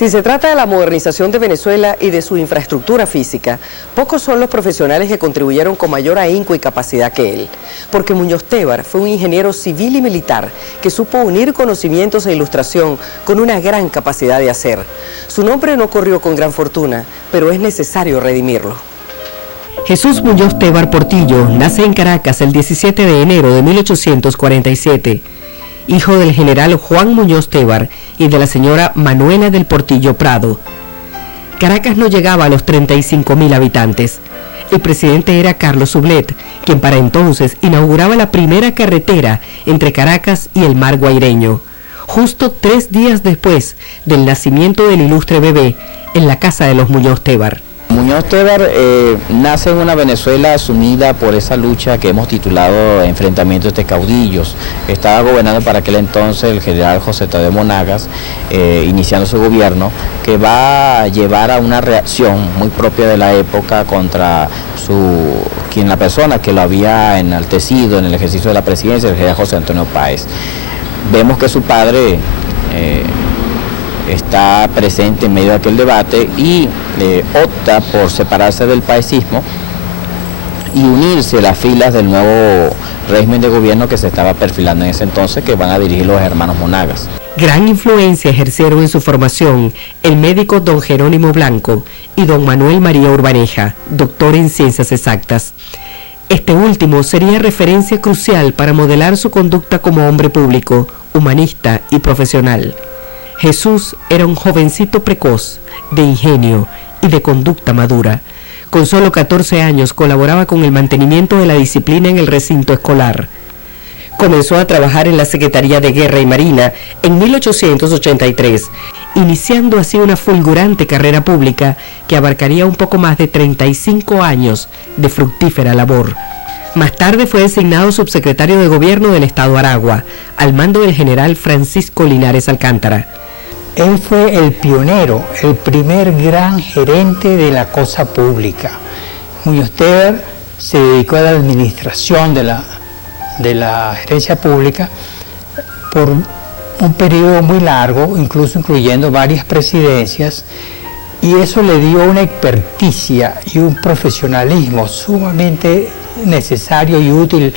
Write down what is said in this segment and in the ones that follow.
Si se trata de la modernización de Venezuela y de su infraestructura física, pocos son los profesionales que contribuyeron con mayor ahínco y capacidad que él, porque Muñoz Tevar fue un ingeniero civil y militar que supo unir conocimientos e ilustración con una gran capacidad de hacer. Su nombre no corrió con gran fortuna, pero es necesario redimirlo. Jesús Muñoz Tevar Portillo nace en Caracas el 17 de enero de 1847. Hijo del general Juan Muñoz Tevar y de la señora Manuela del Portillo Prado. Caracas no llegaba a los 35.000 habitantes. El presidente era Carlos Sublet, quien para entonces inauguraba la primera carretera entre Caracas y el mar Guaireño, justo 3 días después del nacimiento del ilustre bebé en la casa de los Muñoz Tevar. Muñoz Tevar nace en una Venezuela sumida por esa lucha que hemos titulado Enfrentamientos de Caudillos. Estaba gobernando para aquel entonces el general José Tadeo Monagas, iniciando su gobierno, que va a llevar a una reacción muy propia de la época contra la persona que lo había enaltecido en el ejercicio de la presidencia, el general José Antonio Páez. Vemos que su padre está presente en medio de aquel debate y opta por separarse del paecismo y unirse a las filas del nuevo régimen de gobierno que se estaba perfilando en ese entonces, que van a dirigir los hermanos Monagas. Gran influencia ejercieron en su formación el médico don Jerónimo Blanco y don Manuel María Urbaneja, doctor en ciencias exactas. Este último sería referencia crucial para modelar su conducta como hombre público, humanista y profesional. Jesús era un jovencito precoz, de ingenio y de conducta madura. Con solo 14 años colaboraba con el mantenimiento de la disciplina en el recinto escolar. Comenzó a trabajar en la Secretaría de Guerra y Marina en 1883, iniciando así una fulgurante carrera pública que abarcaría un poco más de 35 años de fructífera labor. Más tarde fue designado subsecretario de Gobierno del Estado Aragua, al mando del general Francisco Linares Alcántara. Él fue el pionero, el primer gran gerente de la cosa pública. Muñoz Tevar se dedicó a la administración de la gerencia pública por un periodo muy largo, incluso incluyendo varias presidencias, y eso le dio una experticia y un profesionalismo sumamente necesario y útil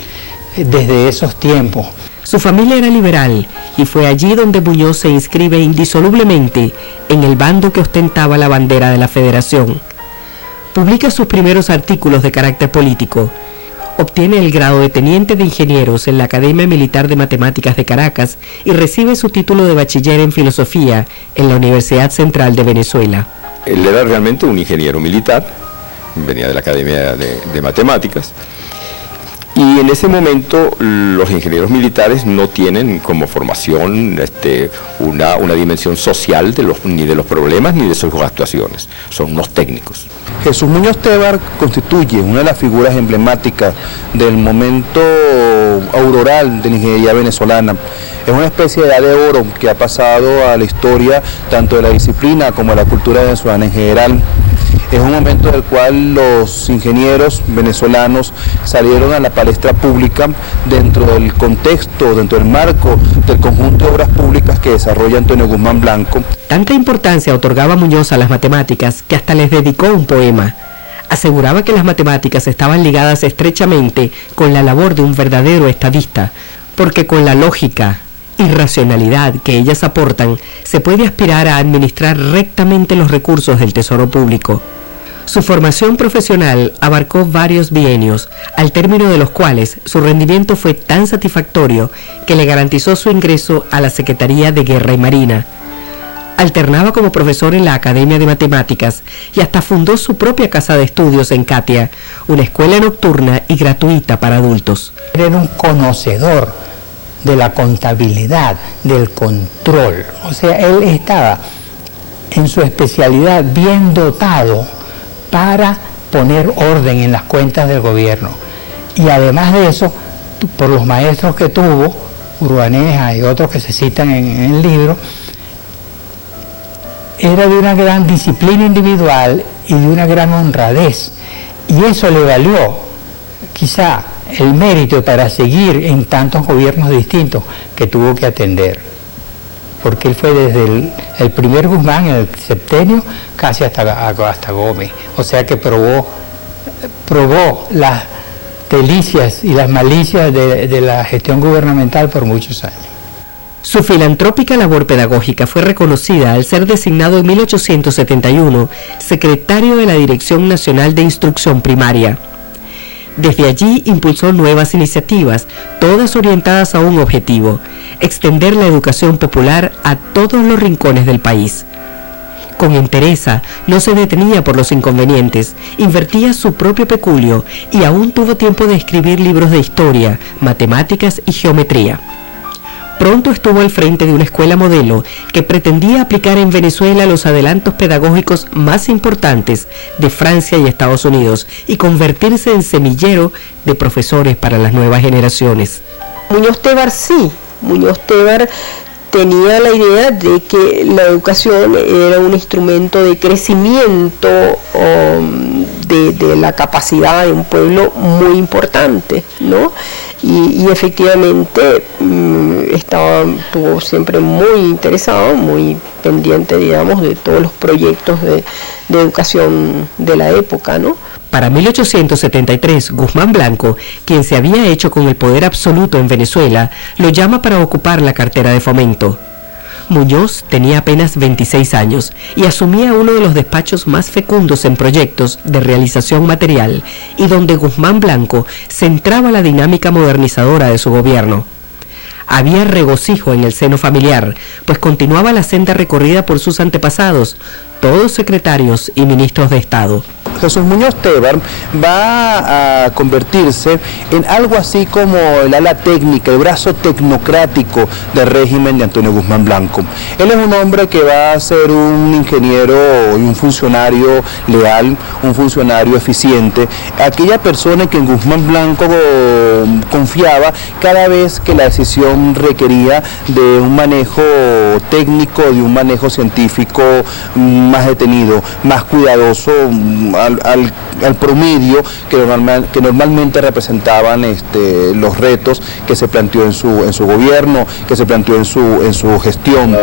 desde esos tiempos. Su familia era liberal y fue allí donde Muñoz se inscribe indisolublemente en el bando que ostentaba la bandera de la Federación. Publica sus primeros artículos de carácter político. Obtiene el grado de teniente de ingenieros en la Academia Militar de Matemáticas de Caracas y recibe su título de bachiller en filosofía en la Universidad Central de Venezuela. Él era realmente un ingeniero militar, venía de la Academia de Matemáticas. Y en ese momento los ingenieros militares no tienen como formación una dimensión social ni de los problemas ni de sus actuaciones, son unos técnicos. Jesús Muñoz Tevar constituye una de las figuras emblemáticas del momento auroral de la ingeniería venezolana. Es una especie de edad de oro que ha pasado a la historia tanto de la disciplina como de la cultura venezolana en general. Es un momento del cual los ingenieros venezolanos salieron a la palestra pública dentro del contexto, dentro del marco del conjunto de obras públicas que desarrolla Antonio Guzmán Blanco. Tanta importancia otorgaba Muñoz a las matemáticas que hasta les dedicó un poema. Aseguraba que las matemáticas estaban ligadas estrechamente con la labor de un verdadero estadista, porque con la lógica y racionalidad que ellas aportan, se puede aspirar a administrar rectamente los recursos del tesoro público. Su formación profesional abarcó varios bienios, al término de los cuales su rendimiento fue tan satisfactorio que le garantizó su ingreso a la Secretaría de Guerra y Marina. Alternaba como profesor en la Academia de Matemáticas y hasta fundó su propia casa de estudios en Catia, una escuela nocturna y gratuita para adultos. Era un conocedor de la contabilidad, del control. O sea, él estaba en su especialidad bien dotado para poner orden en las cuentas del gobierno. Y además de eso, por los maestros que tuvo, Urbaneja y otros que se citan en el libro, era de una gran disciplina individual y de una gran honradez. Y eso le valió, quizá, el mérito para seguir en tantos gobiernos distintos que tuvo que atender. porque él fue desde el primer Guzmán en el septenio casi hasta Gómez. O sea que probó las delicias y las malicias de la gestión gubernamental por muchos años. Su filantrópica labor pedagógica fue reconocida al ser designado en 1871 secretario de la Dirección Nacional de Instrucción Primaria. Desde allí impulsó nuevas iniciativas, todas orientadas a un objetivo: extender la educación popular a todos los rincones del país. Con entereza, no se detenía por los inconvenientes, invertía su propio peculio y aún tuvo tiempo de escribir libros de historia, matemáticas y geometría. Pronto estuvo al frente de una escuela modelo que pretendía aplicar en Venezuela los adelantos pedagógicos más importantes de Francia y Estados Unidos y convertirse en semillero de profesores para las nuevas generaciones. Muñoz Tevar sí, Muñoz Tevar tenía la idea de que la educación era un instrumento de crecimiento de la capacidad de un pueblo muy importante, ¿no? Y efectivamente estuvo siempre muy interesado, muy pendiente, digamos, de todos los proyectos de educación de la época, ¿no? Para 1873, Guzmán Blanco, quien se había hecho con el poder absoluto en Venezuela, lo llama para ocupar la cartera de Fomento. Muñoz tenía apenas 26 años y asumía uno de los despachos más fecundos en proyectos de realización material y donde Guzmán Blanco centraba la dinámica modernizadora de su gobierno. Había regocijo en el seno familiar, pues continuaba la senda recorrida por sus antepasados, todos secretarios y ministros de Estado. Jesús Muñoz Tevar va a convertirse en algo así como el ala técnica, el brazo tecnocrático del régimen de Antonio Guzmán Blanco. Él es un hombre que va a ser un ingeniero y un funcionario leal, un funcionario eficiente, aquella persona en que Guzmán Blanco confiaba cada vez que la decisión requería de un manejo técnico, de un manejo científico más detenido, más cuidadoso, al promedio que normalmente representaban los retos que se planteó en su gobierno, que se planteó en su gestión.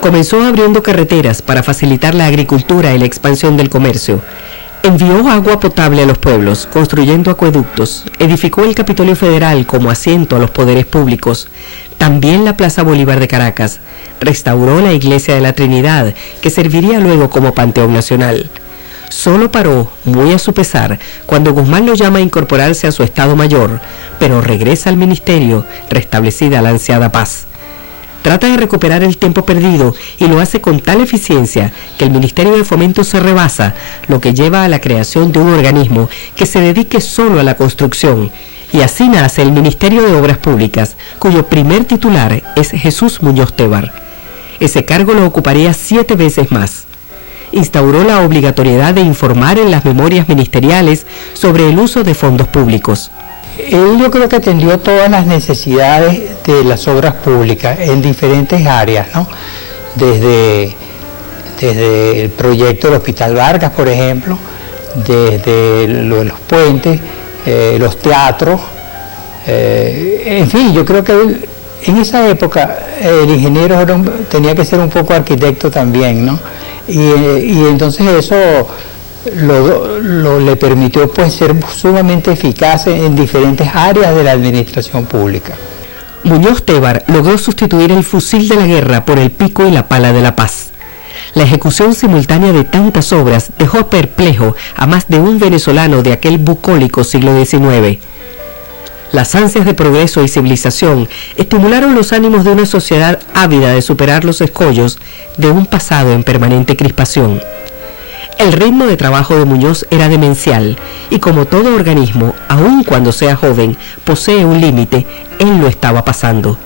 Comenzó abriendo carreteras para facilitar la agricultura y la expansión del comercio. Envió agua potable a los pueblos, construyendo acueductos. Edificó el Capitolio Federal como asiento a los poderes públicos. También la Plaza Bolívar de Caracas. Restauró la Iglesia de la Trinidad, que serviría luego como Panteón Nacional. Solo paró, muy a su pesar, cuando Guzmán lo llama a incorporarse a su Estado Mayor, pero regresa al ministerio, restablecida la ansiada paz. Trata de recuperar el tiempo perdido y lo hace con tal eficiencia que el Ministerio de Fomento se rebasa, lo que lleva a la creación de un organismo que se dedique solo a la construcción. Y así nace el Ministerio de Obras Públicas, cuyo primer titular es Jesús Muñoz Tevar. Ese cargo lo ocuparía 7 veces más. Instauró la obligatoriedad de informar en las memorias ministeriales sobre el uso de fondos públicos. Él yo creo que atendió todas las necesidades de las obras públicas en diferentes áreas, ¿no? Desde el proyecto del Hospital Vargas, por ejemplo, desde lo de los puentes, los teatros, en fin, yo creo que En esa época el ingeniero tenía que ser un poco arquitecto también, ¿no? Y entonces eso le permitió pues ser sumamente eficaz en diferentes áreas de la administración pública. Muñoz Tevar logró sustituir el fusil de la guerra por el pico y la pala de la paz. La ejecución simultánea de tantas obras dejó perplejo a más de un venezolano de aquel bucólico siglo XIX. Las ansias de progreso y civilización estimularon los ánimos de una sociedad ávida de superar los escollos de un pasado en permanente crispación. El ritmo de trabajo de Muñoz era demencial y, como todo organismo, aun cuando sea joven, posee un límite. Él lo estaba pasando.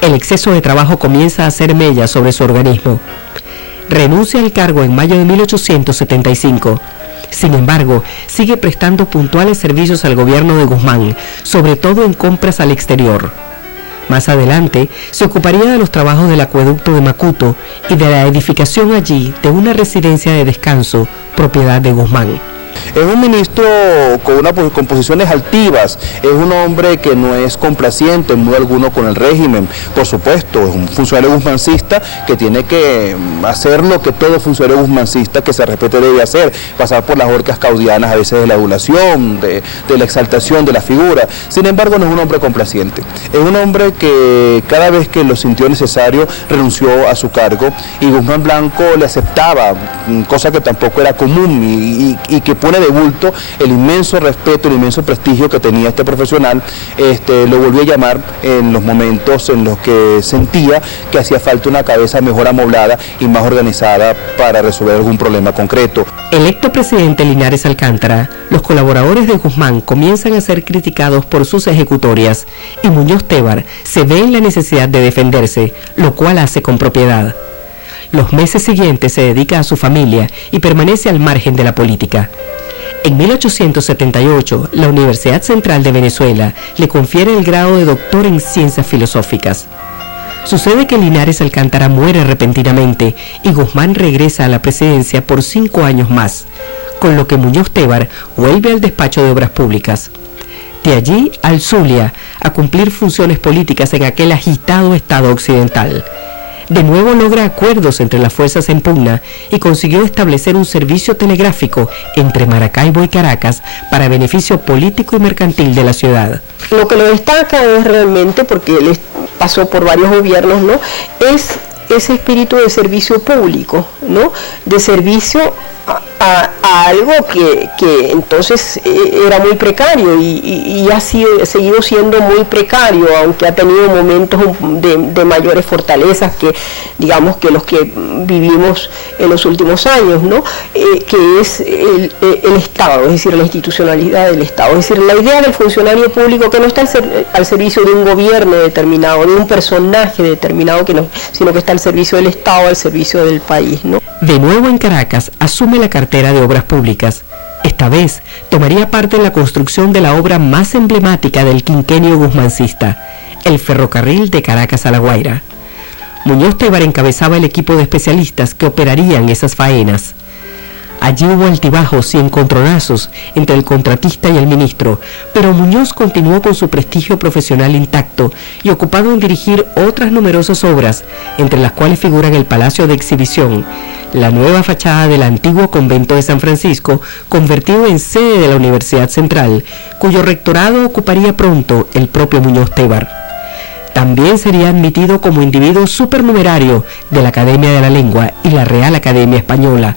El exceso de trabajo comienza a hacer mella sobre su organismo. Renuncia al cargo en mayo de 1875. Sin embargo, sigue prestando puntuales servicios al gobierno de Guzmán, sobre todo en compras al exterior. Más adelante, se ocuparía de los trabajos del acueducto de Macuto y de la edificación allí de una residencia de descanso, propiedad de Guzmán. Es un ministro con posiciones altivas, es un hombre que no es complaciente en modo alguno con el régimen, por supuesto, es un funcionario guzmancista que tiene que hacer lo que todo funcionario guzmancista que se respete debe hacer, pasar por las horcas caudianas a veces de la adulación, de la exaltación de la figura. Sin embargo, no es un hombre complaciente, es un hombre que cada vez que lo sintió necesario renunció a su cargo y Guzmán Blanco le aceptaba, cosa que tampoco era común y que pone de bulto el inmenso respeto, el inmenso prestigio que tenía este profesional. Lo volvió a llamar en los momentos en los que sentía que hacía falta una cabeza mejor amoblada y más organizada para resolver algún problema concreto. Electo presidente Linares Alcántara, los colaboradores de Guzmán comienzan a ser criticados por sus ejecutorias y Muñoz Tevar se ve en la necesidad de defenderse, lo cual hace con propiedad. Los meses siguientes se dedica a su familia y permanece al margen de la política. En 1878, la Universidad Central de Venezuela le confiere el grado de doctor en Ciencias Filosóficas. Sucede que Linares Alcántara muere repentinamente y Guzmán regresa a la presidencia por 5 años más, con lo que Muñoz Tevar vuelve al despacho de Obras Públicas. De allí al Zulia, a cumplir funciones políticas en aquel agitado estado occidental. De nuevo logra acuerdos entre las fuerzas en pugna y consiguió establecer un servicio telegráfico entre Maracaibo y Caracas para beneficio político y mercantil de la ciudad. Lo que lo destaca es realmente, porque él pasó por varios gobiernos, ¿no?, es ese espíritu de servicio público, ¿no?, de servicio a algo que entonces era muy precario y ha seguido siendo muy precario, aunque ha tenido momentos de mayores fortalezas que, digamos, que los que vivimos en los últimos años, ¿no?, que es el Estado, es decir, la institucionalidad del Estado, es decir, la idea del funcionario público que no está al servicio de un gobierno determinado, de un personaje determinado, sino que está al servicio del Estado, al servicio del país, ¿no? De nuevo en Caracas, asume la cartera de Obras Públicas. Esta vez, tomaría parte en la construcción de la obra más emblemática del quinquenio guzmancista, el ferrocarril de Caracas a La Guaira. Muñoz Tevar encabezaba el equipo de especialistas que operarían esas faenas. Allí hubo altibajos y encontronazos entre el contratista y el ministro, pero Muñoz continuó con su prestigio profesional intacto y ocupado en dirigir otras numerosas obras, entre las cuales figuran el Palacio de Exhibición, la nueva fachada del antiguo convento de San Francisco, convertido en sede de la Universidad Central, cuyo rectorado ocuparía pronto el propio Muñoz Tevar. También sería admitido como individuo supernumerario de la Academia de la Lengua y la Real Academia Española.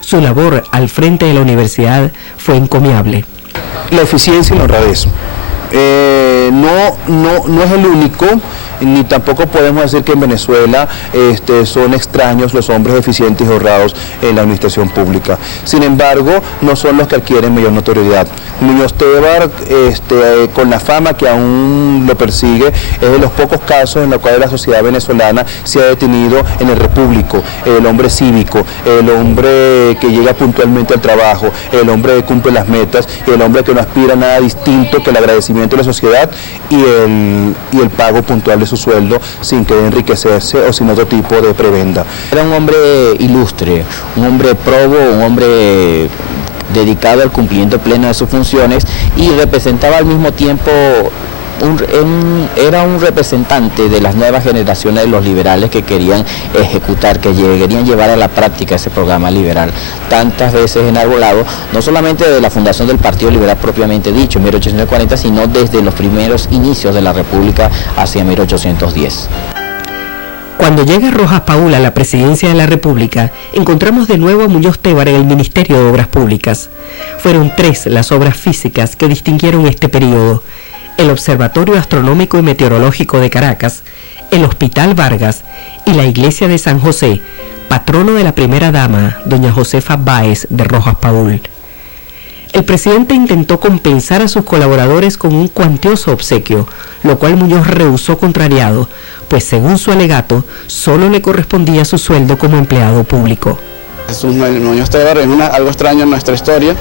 Su labor al frente de la universidad fue encomiable. La eficiencia y la honradez. No es el único, ni tampoco podemos decir que en Venezuela son extraños los hombres eficientes y honrados en la administración pública. Sin embargo, no son los que adquieren mayor notoriedad. Muñoz Tevar, con la fama que aún lo persigue, es de los pocos casos en los cuales la sociedad venezolana se ha detenido en el repúblico, el hombre cívico, el hombre que llega puntualmente al trabajo, el hombre que cumple las metas y el hombre que no aspira a nada distinto que el agradecimiento de la sociedad y el pago puntual de su sueldo sin querer enriquecerse o sin otro tipo de prebenda. Era un hombre ilustre, un hombre probo, un hombre dedicado al cumplimiento pleno de sus funciones y representaba al mismo tiempo era un representante de las nuevas generaciones de los liberales que querían ejecutar, que querían llevar a la práctica ese programa liberal, tantas veces enarbolado, no solamente de la fundación del Partido Liberal propiamente dicho, en 1840, sino desde los primeros inicios de la República hacia 1810. Cuando llega Rojas Paul a la presidencia de la República, encontramos de nuevo a Muñoz Tevar en el Ministerio de Obras Públicas. Fueron 3 las obras físicas que distinguieron este periodo: el Observatorio Astronómico y Meteorológico de Caracas, el Hospital Vargas y la Iglesia de San José, patrono de la primera dama, doña Josefa Báez de Rojas Paul. El presidente intentó compensar a sus colaboradores con un cuantioso obsequio, lo cual Muñoz rehusó contrariado, pues según su alegato, solo le correspondía su sueldo como empleado público. Jesús Muñoz Tevar es algo extraño en nuestra historia,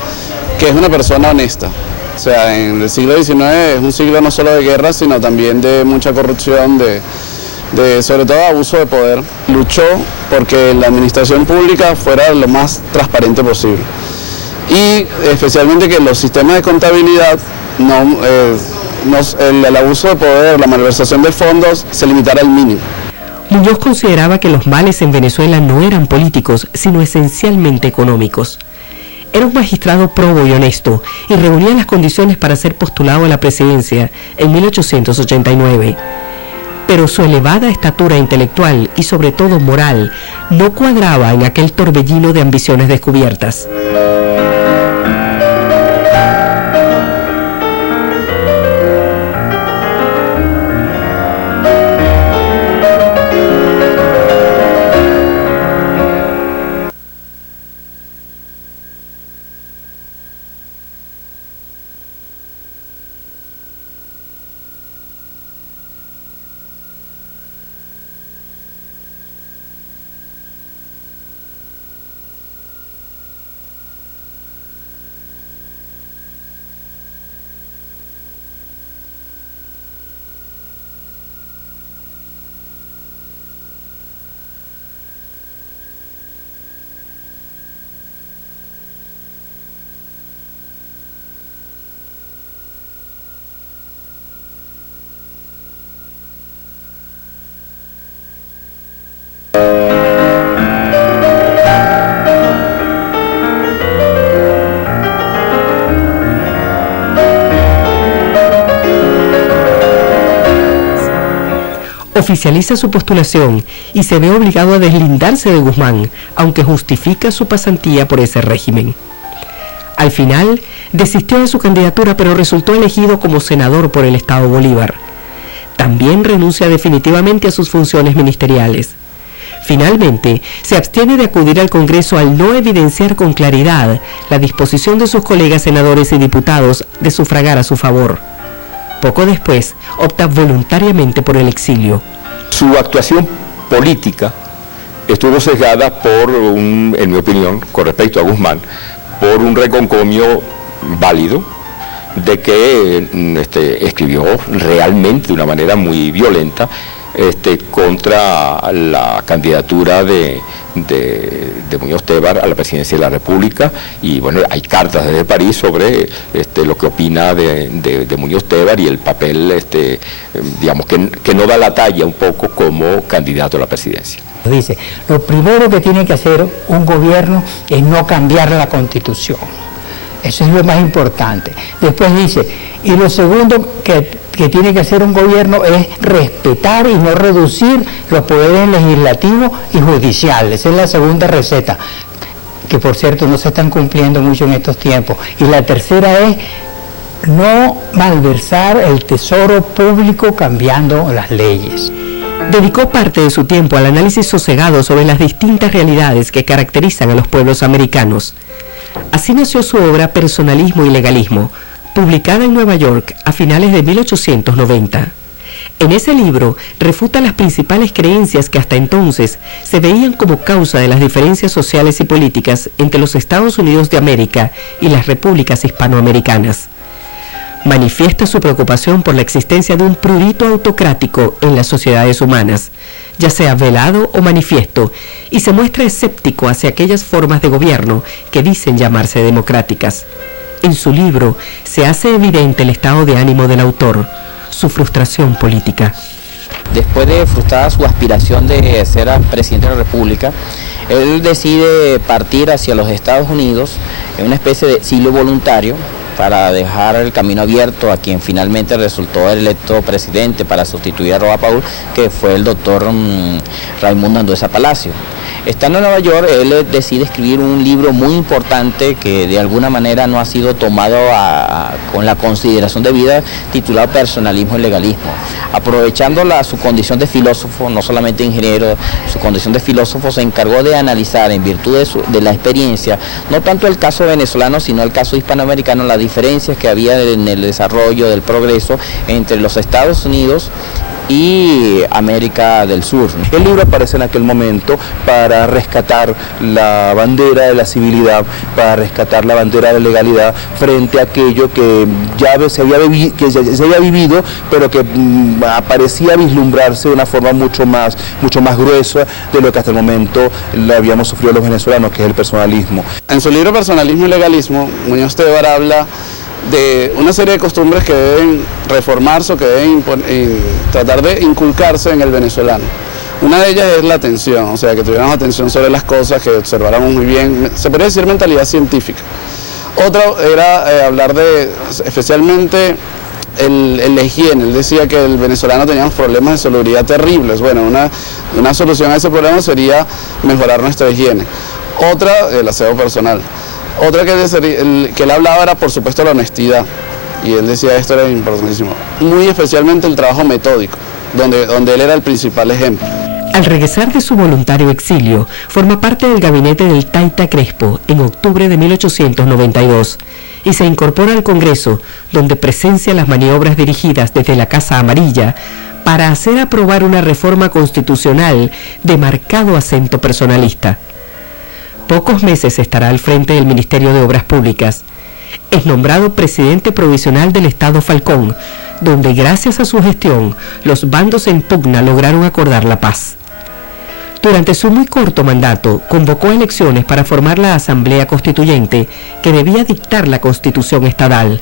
que es una persona honesta. O sea, en el siglo XIX es un siglo no solo de guerra, sino también de mucha corrupción, de sobre todo abuso de poder. Luchó porque la administración pública fuera lo más transparente posible. Y especialmente que los sistemas de contabilidad, el abuso de poder, la malversación de fondos se limitara al mínimo. Muñoz consideraba que los males en Venezuela no eran políticos, sino esencialmente económicos. Era un magistrado probo y honesto y reunía las condiciones para ser postulado a la presidencia en 1889. Pero su elevada estatura intelectual y sobre todo moral no cuadraba en aquel torbellino de ambiciones descubiertas. Oficializa su postulación y se ve obligado a deslindarse de Guzmán, aunque justifica su pasantía por ese régimen. Al final, desistió de su candidatura, pero resultó elegido como senador por el Estado Bolívar. También renuncia definitivamente a sus funciones ministeriales. Finalmente, se abstiene de acudir al Congreso al no evidenciar con claridad la disposición de sus colegas senadores y diputados de sufragar a su favor. Poco después, opta voluntariamente por el exilio. Su actuación política estuvo sesgada en mi opinión, con respecto a Guzmán, por un reconcomio válido de que escribió realmente de una manera muy violenta contra la candidatura de Muñoz Tevar a la presidencia de la República, y bueno, hay cartas desde París sobre lo que opina de Muñoz Tevar y el papel, digamos, que no da la talla un poco como candidato a la presidencia. Dice, lo primero que tiene que hacer un gobierno es no cambiar la Constitución. Eso es lo más importante. Después dice, y lo segundo que tiene que hacer un gobierno es respetar y no reducir los poderes legislativos y judiciales. Esa es la segunda receta, que por cierto no se están cumpliendo mucho en estos tiempos. Y la tercera es no malversar el tesoro público cambiando las leyes. Dedicó parte de su tiempo al análisis sosegado sobre las distintas realidades que caracterizan a los pueblos americanos. Así nació su obra Personalismo y Legalismo, publicada en Nueva York a finales de 1890. En ese libro refuta las principales creencias que hasta entonces se veían como causa de las diferencias sociales y políticas entre los Estados Unidos de América y las repúblicas hispanoamericanas. Manifiesta su preocupación por la existencia de un prurito autocrático en las sociedades humanas, ya sea velado o manifiesto, y se muestra escéptico hacia aquellas formas de gobierno que dicen llamarse democráticas. En su libro se hace evidente el estado de ánimo del autor. su frustración política. Después de frustrada su aspiración de ser presidente de la República, él decide partir hacia los Estados Unidos en una especie de exilio voluntario para dejar el camino abierto a quien finalmente resultó electo presidente para sustituir a Roa Paul, que fue el doctor Raimundo Andueza Palacio. Estando en Nueva York, él decide escribir un libro muy importante que de alguna manera no ha sido tomado con la consideración debida, titulado Personalismo y Legalismo. Aprovechando su condición de filósofo, no solamente ingeniero, su condición de filósofo, se encargó de analizar en virtud de la experiencia, no tanto el caso venezolano, sino el caso hispanoamericano, las diferencias que había en el desarrollo del progreso entre los Estados Unidos y América del Sur. El libro aparece en aquel momento para rescatar la bandera de la civilidad, para rescatar la bandera de la legalidad frente a aquello que ya se había vivido, pero que parecía vislumbrarse de una forma mucho más gruesa de lo que hasta el momento lo habíamos sufrido los venezolanos, que es el personalismo. En su libro Personalismo y Legalismo, Muñoz Tebar habla de una serie de costumbres que deben reformarse o que deben tratar de inculcarse en el venezolano. Una de ellas es la atención, o sea, que tuviéramos atención sobre las cosas, que observáramos muy bien, se podría decir mentalidad científica. Otra era hablar de, especialmente, la higiene. Él decía que el venezolano teníamos problemas de salubridad terribles. Bueno, una solución a ese problema sería mejorar nuestra higiene. Otra, el aseo personal. Otra que él hablaba era, por supuesto, la honestidad, y él decía esto era importantísimo, muy especialmente el trabajo metódico, donde él era el principal ejemplo. Al regresar de su voluntario exilio, forma parte del gabinete del Taita Crespo en octubre de 1892 y se incorpora al Congreso, donde presencia las maniobras dirigidas desde la Casa Amarilla para hacer aprobar una reforma constitucional de marcado acento personalista. Pocos meses estará al frente del Ministerio de Obras Públicas. Es nombrado presidente provisional del Estado Falcón, donde gracias a su gestión los bandos en pugna lograron acordar la paz. Durante su muy corto mandato, convocó elecciones para formar la Asamblea Constituyente que debía dictar la Constitución estadal.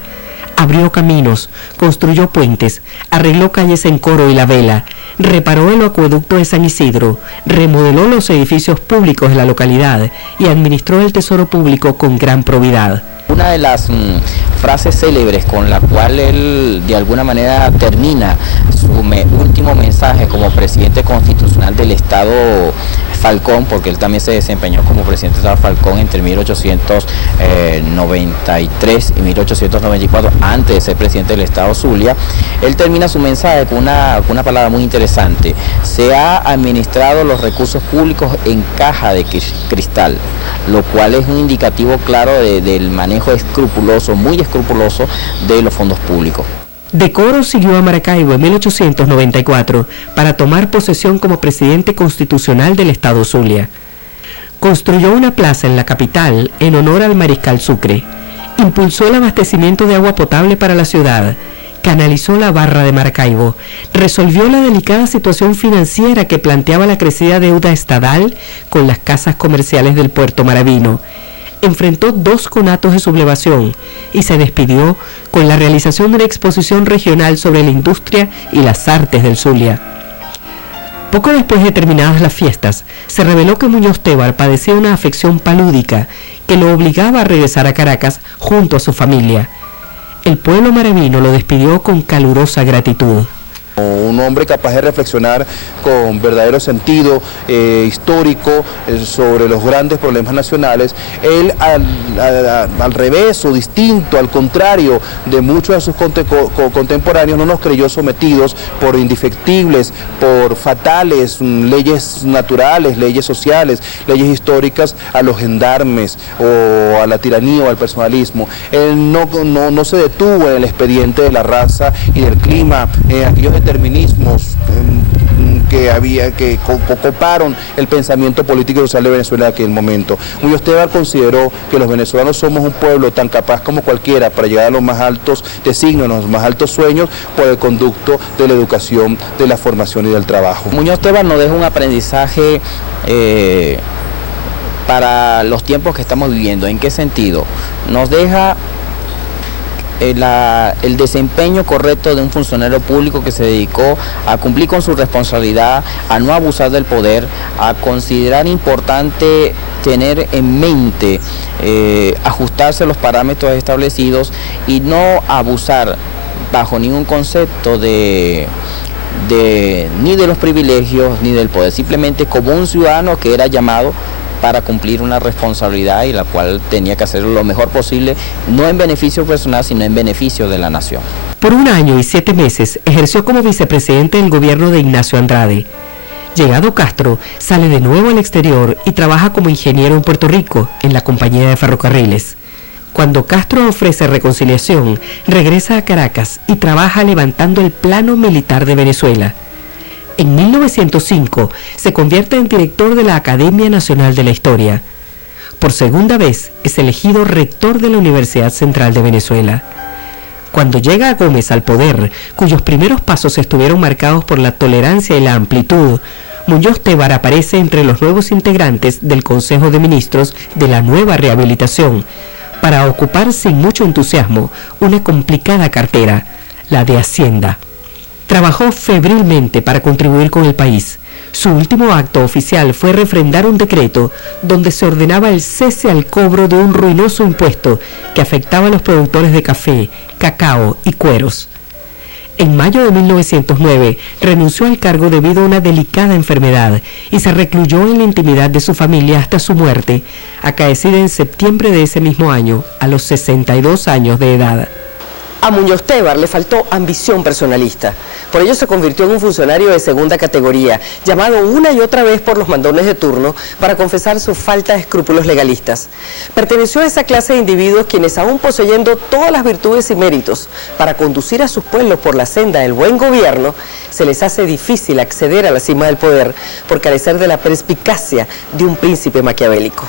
Abrió caminos, construyó puentes, arregló calles en Coro y La Vela, reparó el acueducto de San Isidro, remodeló los edificios públicos de la localidad y administró el tesoro público con gran probidad. Una de las frases célebres con la cual él de alguna manera termina su último mensaje como presidente constitucional del Estado Falcón, porque él también se desempeñó como presidente del Estado Falcón entre 1893 y 1894, antes de ser presidente del Estado Zulia. Él termina su mensaje con una palabra muy interesante: se ha administrado los recursos públicos en caja de cristal, lo cual es un indicativo claro del manejo escrupuloso, muy escrupuloso de los fondos públicos. De Coro siguió a Maracaibo en 1894 para tomar posesión como presidente constitucional del Estado Zulia. Construyó una plaza en la capital en honor al mariscal Sucre. Impulsó el abastecimiento de agua potable para la ciudad. Canalizó la barra de Maracaibo. Resolvió la delicada situación financiera que planteaba la crecida deuda estadal con las casas comerciales del Puerto Maravino. Enfrentó 2 conatos de sublevación y se despidió con la realización de una exposición regional sobre la industria y las artes del Zulia. Poco después de terminadas las fiestas, se reveló que Muñoz Tebar padecía una afección palúdica que lo obligaba a regresar a Caracas junto a su familia. El pueblo maravino lo despidió con calurosa gratitud. Un hombre capaz de reflexionar con verdadero sentido histórico sobre los grandes problemas nacionales. Él al revés o distinto, al contrario de muchos de sus contemporáneos, no nos creyó sometidos por indefectibles, por fatales leyes naturales, leyes sociales, leyes históricas a los gendarmes o a la tiranía o al personalismo. Él no se detuvo en el expediente de la raza y del clima, aquellos determinismos que coparon el pensamiento político y social de Venezuela en aquel momento. Muñoz Tebar consideró que los venezolanos somos un pueblo tan capaz como cualquiera para llegar a los más altos designios, a los más altos sueños, por el conducto de la educación, de la formación y del trabajo. Muñoz Tebar nos deja un aprendizaje para los tiempos que estamos viviendo. ¿En qué sentido? Nos deja el desempeño correcto de un funcionario público que se dedicó a cumplir con su responsabilidad, a no abusar del poder, a considerar importante tener en mente ajustarse a los parámetros establecidos y no abusar bajo ningún concepto ni de los privilegios ni del poder, simplemente como un ciudadano que era llamado para cumplir una responsabilidad y la cual tenía que hacer lo mejor posible, no en beneficio personal, sino en beneficio de la nación. Por 1 año y 7 meses ejerció como vicepresidente del gobierno de Ignacio Andrade. Llegado Castro, sale de nuevo al exterior y trabaja como ingeniero en Puerto Rico, en la compañía de ferrocarriles. Cuando Castro ofrece reconciliación, regresa a Caracas y trabaja levantando el plano militar de Venezuela. En 1905 se convierte en director de la Academia Nacional de la Historia. Por segunda vez es elegido rector de la Universidad Central de Venezuela. Cuando llega a Gómez al poder, cuyos primeros pasos estuvieron marcados por la tolerancia y la amplitud, Muñoz Tevar aparece entre los nuevos integrantes del Consejo de Ministros de la nueva rehabilitación, para ocupar sin mucho entusiasmo una complicada cartera, la de Hacienda. Trabajó febrilmente para contribuir con el país. Su último acto oficial fue refrendar un decreto donde se ordenaba el cese al cobro de un ruinoso impuesto que afectaba a los productores de café, cacao y cueros. En mayo de 1909 renunció al cargo debido a una delicada enfermedad y se recluyó en la intimidad de su familia hasta su muerte, acaecida en septiembre de ese mismo año, a los 62 años de edad. A Muñoz Tevar le faltó ambición personalista. Por ello se convirtió en un funcionario de segunda categoría, llamado una y otra vez por los mandones de turno para confesar su falta de escrúpulos legalistas. Perteneció a esa clase de individuos quienes, aún poseyendo todas las virtudes y méritos para conducir a sus pueblos por la senda del buen gobierno, se les hace difícil acceder a la cima del poder por carecer de la perspicacia de un príncipe maquiavélico.